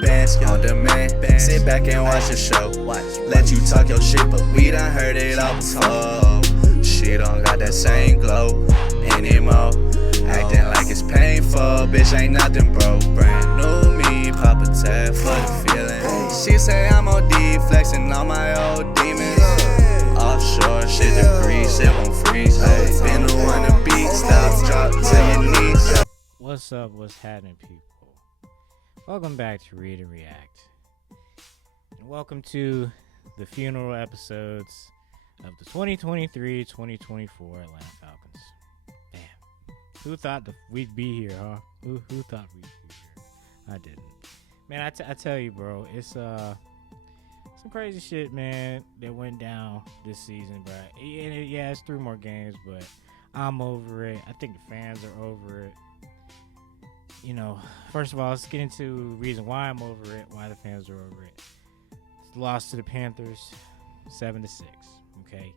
bands on demand. Sit back and watch the show. Let you talk your shit, but we done heard it all before. She don't got that same glow anymore. Acting like it's painful, bitch ain't nothing, bro. Brand new me, pop a tab for the feeling. She say I'm OD, flexing on my old demons. Offshore shit degrees, it won't freeze. Been the one to beat, stop, drop to your knees. What's up? What's happening, people? Welcome back to Reid&React. And welcome to the funeral episodes of the 2023-2024 Atlanta Falcons. Damn. Who thought we'd be here, huh? Who thought we'd be here? I didn't. Man, I tell you, bro, it's some crazy shit, man, that went down this season, bro. Yeah, it's 3 more games, but I'm over it. I think the fans are over it. You know, first of all, let's get into the reason why I'm over it, why the fans are over it. It's the loss to the Panthers, 7-6. Okay,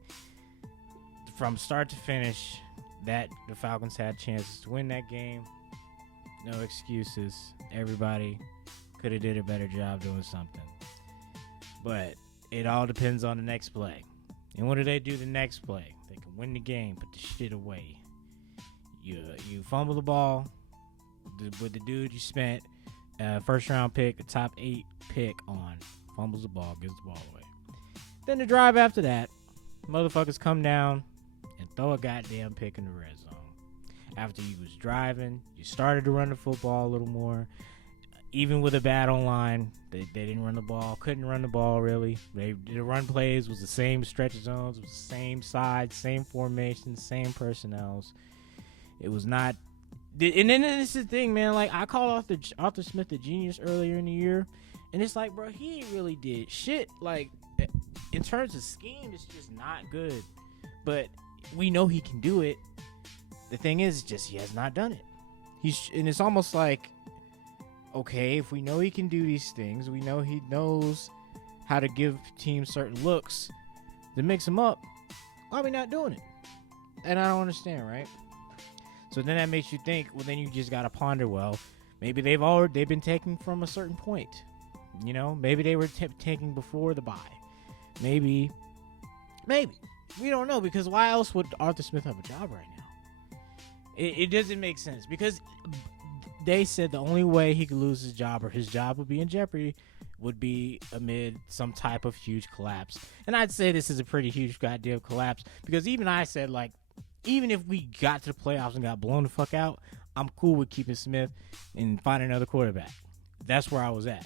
from start to finish, the Falcons had chances to win that game. No excuses. Everybody could have did a better job doing something. But it all depends on the next play. And what do they do the next play? They can win the game, put the shit away. You fumble the ball with the dude you spent first round pick, a top 8 pick on. Fumbles the ball, gives the ball away. Then the drive after that, motherfuckers come down and throw a goddamn pick in the red zone. After you was driving, you started to run the football a little more. Even with a bad online, they didn't run the ball, couldn't run the ball really. The run plays was the same stretch zones, was the same side, same formation, same personnels. It was not. And then this is the thing, man. Like, I called Arthur Smith a genius earlier in the year, and it's like, bro, he ain't really did shit. Like, in terms of scheme, it's just not good. But we know he can do it. The thing is, just he has not done it. And it's almost like, okay, if we know he can do these things, we know he knows how to give teams certain looks to mix them up, why are we not doing it? And I don't understand, right? So then that makes you think, well, then you just got to ponder, well, maybe they've been taking from a certain point. You know, maybe they were taking before the bye. Maybe. We don't know, because why else would Arthur Smith have a job right now? It doesn't make sense, because they said the only way he could lose his job or his job would be in jeopardy would be amid some type of huge collapse. And I'd say this is a pretty huge goddamn collapse, because even I said, like, even if we got to the playoffs and got blown the fuck out, I'm cool with keeping Smith and finding another quarterback. That's where I was at.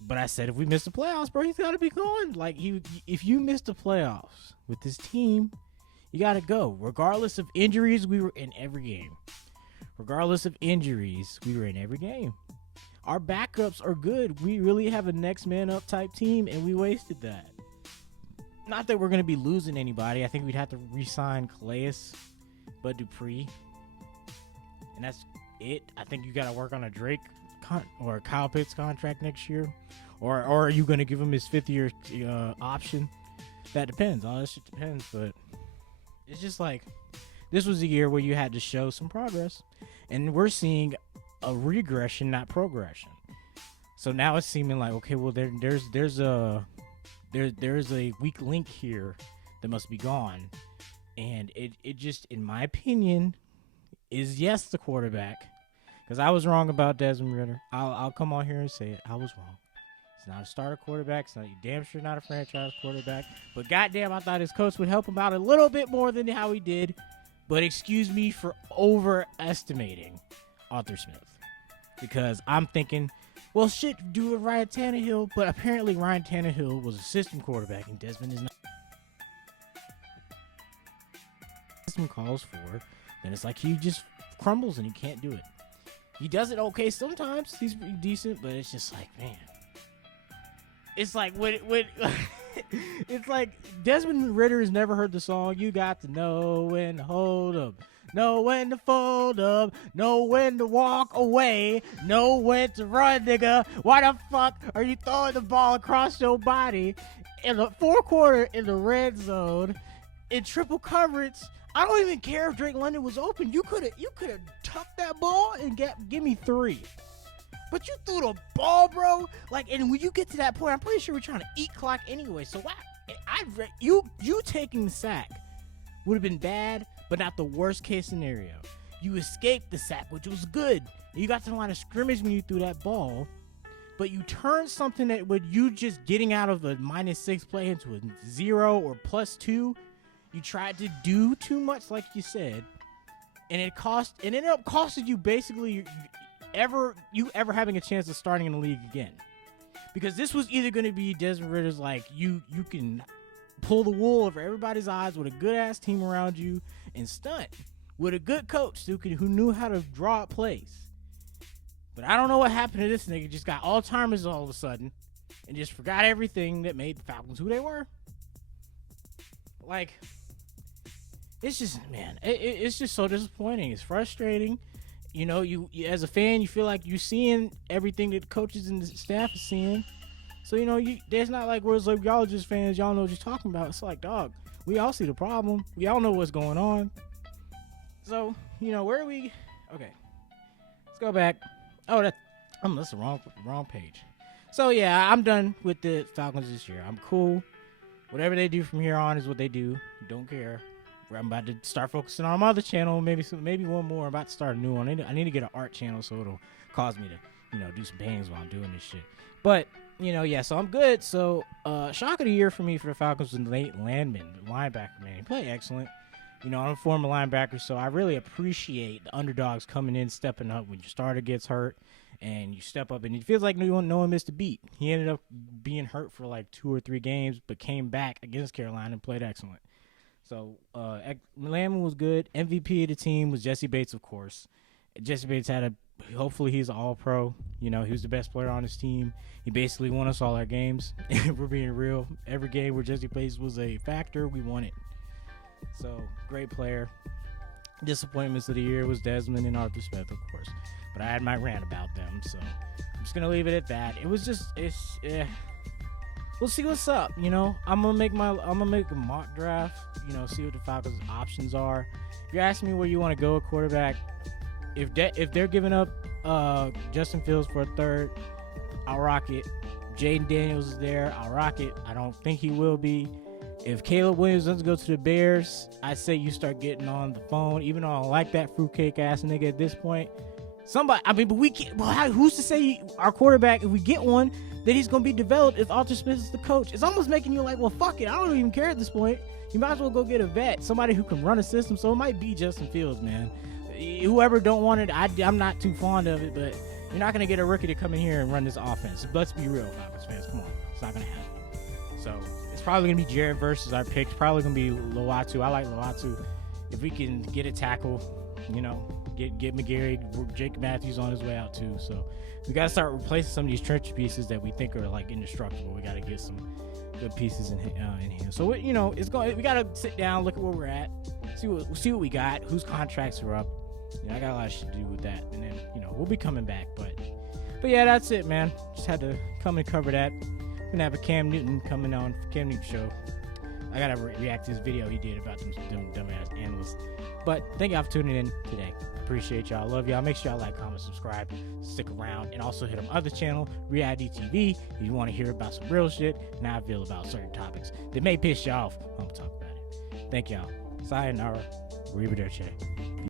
But I said, if we miss the playoffs, bro, he's got to be gone. Like, if you miss the playoffs with this team, you got to go. Regardless of injuries, we were in every game. Our backups are good. We really have a next man up type team, and we wasted that. Not that we're going to be losing anybody. I think we'd have to re-sign Calais, Bud Dupree. And that's it. I think you got to work on a Drake or Kyle Pitts contract next year. Or are you going to give him his 5th-year option? That depends. All that shit depends. But it's just like, this was a year where you had to show some progress. And we're seeing a regression, not progression. So now it's seeming like, okay, well, there's a weak link here that must be gone. And it just, in my opinion, is yes, the quarterback. Because I was wrong about Desmond Ridder. I'll come on here and say it. I was wrong. He's not a starter quarterback. He's damn sure not a franchise quarterback. But goddamn, I thought his coach would help him out a little bit more than how he did. But excuse me for overestimating Arthur Smith. Because I'm thinking, well, shit, do it Ryan Tannehill. But apparently Ryan Tannehill was a system quarterback, and Desmond is not. System calls for, then it's like he just crumbles and he can't do it. He does it okay sometimes. He's pretty decent, but it's just like, man. It's like when it's like Desmond Ridder has never heard the song "You Got to Know When to Hold Up, Know When to Fold Up, Know When to Walk Away, Know When to Run, nigga. Why the fuck are you throwing the ball across your body in the fourth quarter in the red zone in triple coverage? I don't even care if Drake London was open. You could have tucked that ball and give me 3. But you threw the ball, bro. Like, and when you get to that point, I'm pretty sure we're trying to eat clock anyway. So why? You taking the sack would have been bad, but not the worst case scenario. You escaped the sack, which was good. You got to the line of scrimmage when you threw that ball, but you turned something that with you just getting out of a -6 play into a 0 or +2. You tried to do too much, like you said, and it ended up costing you basically you ever having a chance of starting in the league again. Because this was either going to be Desmond Ritter's like you can pull the wool over everybody's eyes with a good ass team around you and stunt with a good coach who knew how to draw up plays. But I don't know what happened to this nigga. Just got Alzheimer's all of a sudden and just forgot everything that made the Falcons who they were. Like, it's just, man, it's just so disappointing. It's frustrating. You know, you as a fan, you feel like you're seeing everything that coaches and the staff is seeing. So, you know, there's not like whereas like y'all just fans, y'all know what you're talking about. It's like, dog, we all see the problem. We all know what's going on. So, you know, where are we? Okay, let's go back. Oh, that's the wrong page. So yeah, I'm done with the Falcons this year. I'm cool. Whatever they do from here on is what they do. Don't care. I'm about to start focusing on my other channel. Maybe one more. I'm about to start a new one. I need to get an art channel so it'll cause me to, you know, do some bangs while I'm doing this shit. But, you know, yeah, so I'm good. So, shock of the year for me for the Falcons was Nate Landman, the linebacker, man. He played excellent. You know, I'm a former linebacker, so I really appreciate the underdogs coming in, stepping up when your starter gets hurt, and you step up, and it feels like no one missed a beat. He ended up being hurt for like 2 or 3 games, but came back against Carolina and played excellent. So, Landman was good. MVP of the team was Jesse Bates, of course. Jesse Bates hopefully he's an all-pro. You know, he was the best player on his team. He basically won us all our games. If we're being real, every game where Jesse Bates was a factor, we won it. So, great player. Disappointments of the year was Desmond and Arthur Smith, of course. But I had my rant about them, so I'm just going to leave it at that. It was just, we'll see what's up, you know. I'm gonna make a mock draft, you know, see what the Falcons' options are. If you're asking me where you want to go at quarterback, if they're giving up Justin Fields for a third, I'll rock it. Jaden Daniels is there, I'll rock it. I don't think he will be. If Caleb Williams doesn't go to the Bears, I say you start getting on the phone, even though I don't like that fruitcake ass nigga at this point. Somebody, I mean, but we can't. Well, who's to say our quarterback, if we get one, that he's going to be developed if Arthur Smith is the coach? It's almost making you like, well, fuck it. I don't even care at this point. You might as well go get a vet, somebody who can run a system. So it might be Justin Fields, man. Whoever don't want it, I'm not too fond of it, but you're not going to get a rookie to come in here and run this offense. Let's be real, Falcons fans. Come on. It's not going to happen. So it's probably going to be Jared versus our picks. Probably going to be Loatu. I like Loatu. If we can get a tackle, you know, get McGarry, Jake Matthews on his way out too. So we got to start replacing some of these trench pieces that we think are like indestructible. We got to get some good pieces in here. So you know, we got to sit down, look at where we're at, see what we got, whose contracts are up. You know, I got a lot of shit to do with that, and then you know we'll be coming back. But yeah, that's it, man. Just had to come and cover that. We're gonna have a Cam Newton coming on for Cam Newton show. I gotta react to this video he did about them dumbass analysts. But thank y'all for tuning in today. Appreciate y'all. Love y'all. Make sure y'all like, comment, subscribe, stick around, and also hit on my other channel, Reality TV, if you want to hear about some real shit and how I feel about certain topics that may piss y'all off. I'm gonna talk about it. Thank y'all. Sayonara. Arrivederci.